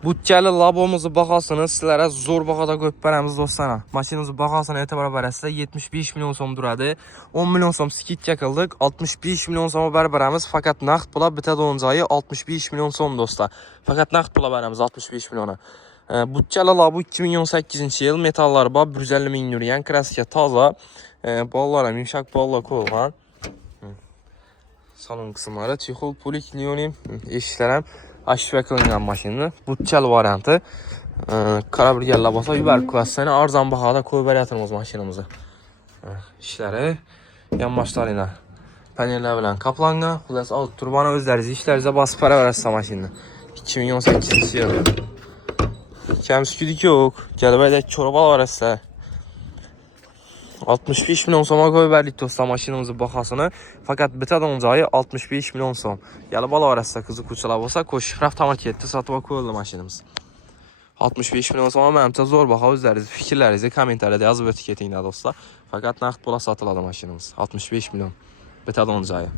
Bütçeli labomuzu baxasını sizlərə zor baxada qoyub bərəmiz dostlarına. Maşinimizi baxasını etibar bərəsində 75 milyon som duradı. 10 milyon som skit yakıldıq. 65 milyon soma bərəmiz fakat naqd pula bitədə oncayı 65 milyon som dostlar. Fakat naqd pula bərəmiz 65 milyona. Bütçeli labo 2018-ci il metalları var. 150 min yürüyən kraska taza. Ballara yumşaq balla qoyulğan. Salon qısımları çixol polik lionim eşiklərəm. Aşifə qılınan maşını. Bütçeli variantı. Karabrigel labasa Uber klassını arzan bahada koyub yatırmız maşinimizi. İşləri yan başları ilə panellər bilən kaplanqa. Xülas alt turbana özləriz işlərizə basıb para verəsə maşını. 2018-ci il. Kəmsküdük yox. Gəlbəydə çorabal verəsə. 65 milyon soma koyub verdik dostlar maşinimizin baxasını. Fakat bitədə oncayı 65 milyon som. Gəlib ala arasında qızı kuçalar olsa koşur avtomat getdi satıba koyuldu maşinimiz. 65 milyon soma mənimcə zor baxa özləriniz fikirlərinizi kommentariyada yazıb etiketinə dostlar. Fakat naqd pula satıladı maşinimiz. 65 milyon bitədə oncayı.